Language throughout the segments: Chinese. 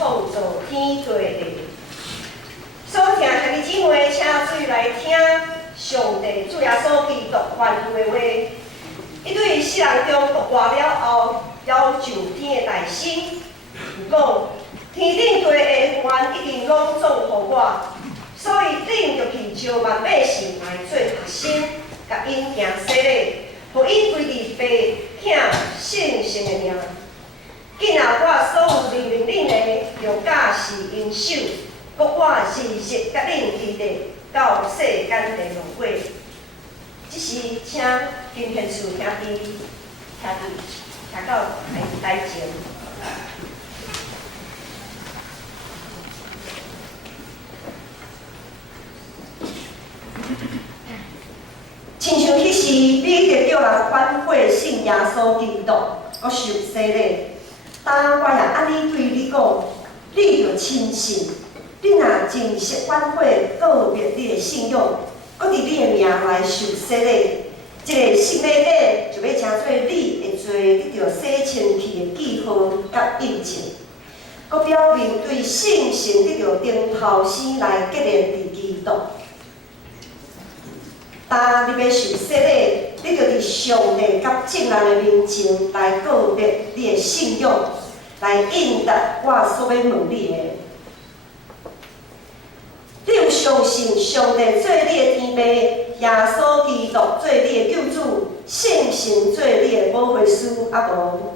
创造天地的。所听家己姊妹，请水来听上帝主耶稣基督吩咐的话。伊对世人中活了后，要上天的大心，有讲天顶地的恩怨已经拢总互我，所以恁着去招万百姓来做学生，甲因行洗礼，互因归伫爸囝圣神的名。今仔我所有命令恁的，着假是因手，搁我日日甲恁伫地到世间地路过。即时请金贤厝兄弟听到台前。亲像迄时，你着叫人反悔信耶稣基督，搁受洗礼。当我也安尼对你讲，你着亲信。你若真实反悔告别你的信仰，搁伫你的名来受洗礼，这个洗礼礼就要成做你会做得到洗清气的记号甲印证，搁表明对圣神得到顶头生来结连伫基督。当你要受洗礼，你着伫上帝甲正人的面前来告别你的信仰，来应答我所要问你的。你有相信上帝做你的天父，耶稣基督做你的救主，圣神做你的保惠师，啊无？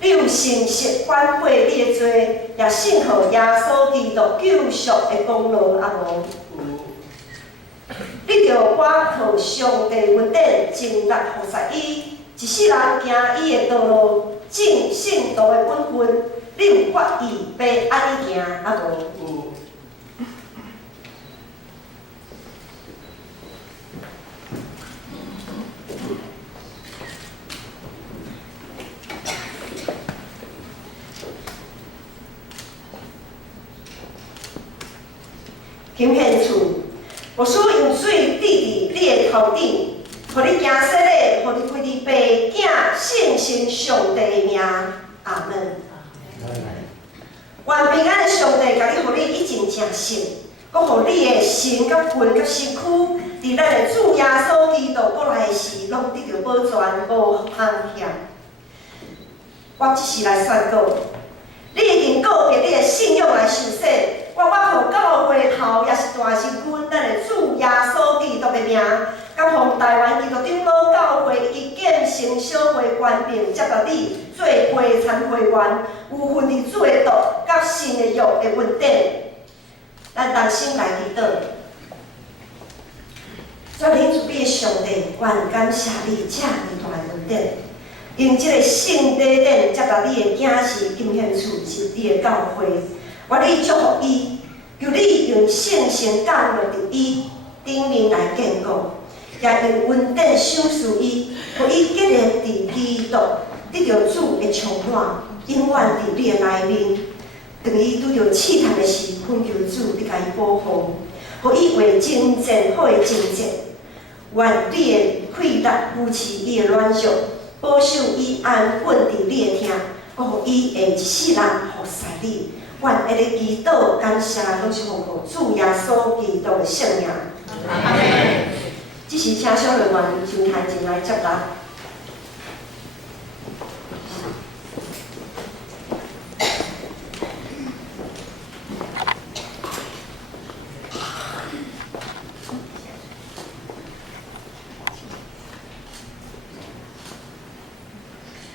你有诚实反悔你的罪，也信靠耶稣基督救赎的功劳，啊无？你着我靠上帝恩典尽力服侍伊，一世人行伊的道路，正圣道的本分，你有法意要安尼行，啊无？金贤厝，我所用水滴伫你的头顶，互你行洗礼，互你归伫爸、囝、圣神、上帝的名，阿门。愿平安的上帝，甲你，互你以前诚信，搁互你的心、甲魂、甲身躯，伫咱的主耶稣基督过来的时，拢得到保全，无通欠。我即时来宣告，你已经告别你的信仰来受洗。我靠教会头也是大神君，咱的主耶稣基督的名，甲奉台湾基督长老教会以建成小会官兵接纳你做会参会员，有份伫主的道甲神的约的恩典。咱同心来祈祷，全能主的上帝，愿感谢你这么大的恩典，用这个圣地典接纳你的囝是金贤厝是你的教会。愿你祝福伊，求你用圣神降落伫伊顶面来建构，也用恩典赏赐伊，互伊结连伫基督，得到主的充满，永远伫你的内面。当伊拄着试探的时，恳求主你甲伊保护，互伊为真正好的真正。愿你的气力扶持伊的软弱，保守伊安稳伫你的厅，搁互伊会一世人服侍你。愿下日祈祷感谢，拢是奉靠主耶稣基督的圣名。阿门。这时，请小人员上台前来接答。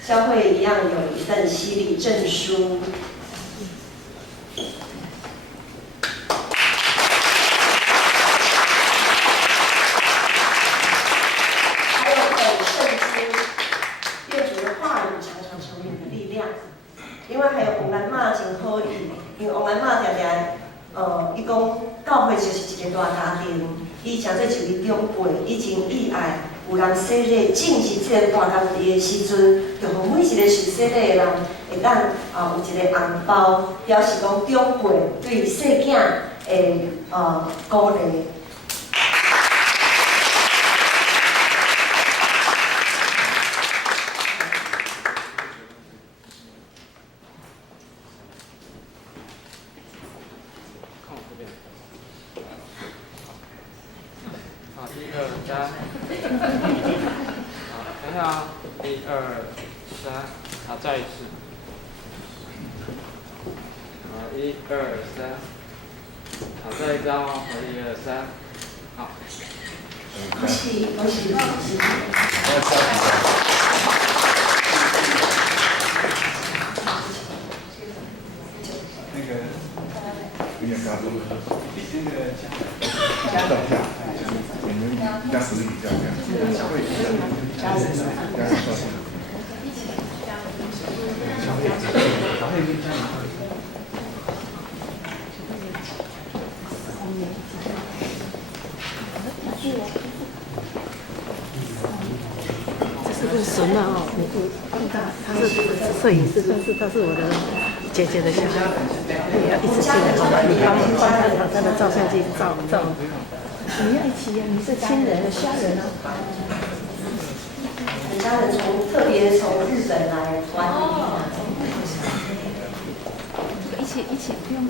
教会一样有一份洗礼证书。伊讲教会就是一个大家庭，伊诚说就是长辈，以前以爱有人洗礼，正是这个大家庭的时阵，就互每一个受洗礼的人会当有一个红包，表示讲长辈对细囝的鼓励。3，好，等一下啊，1、2、3，好，再一次，好，1、2、3，好，再一张哦，好，1、2、3，好。恭喜恭喜恭喜！那个有点高度，那个照相，你们家属一起照相，小慧家人照相，小慧跟家人。这是孙啊哦，他是摄影师，但是他是我的姐姐的小孩，你要一起进来好吗？你帮他的照相机照，你要一起呀，你是亲人的家人啊。家人特别从日本来团一起不用。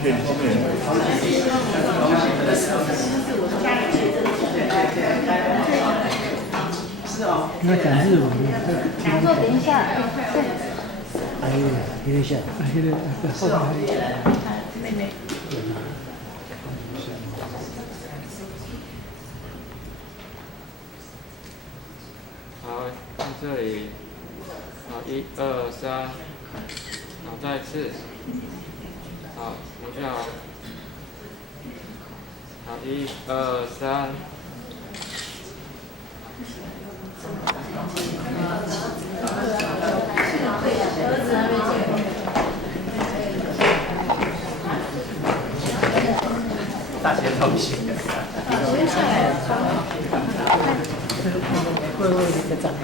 可以后面。那讲日文，讲座等一下，对。哎呦，等一下，那个后面还有妹妹。好，在这里，好，1、2、3，好，再一次，好，等一下哦，好，1、2、3。大学同学。会一个照片。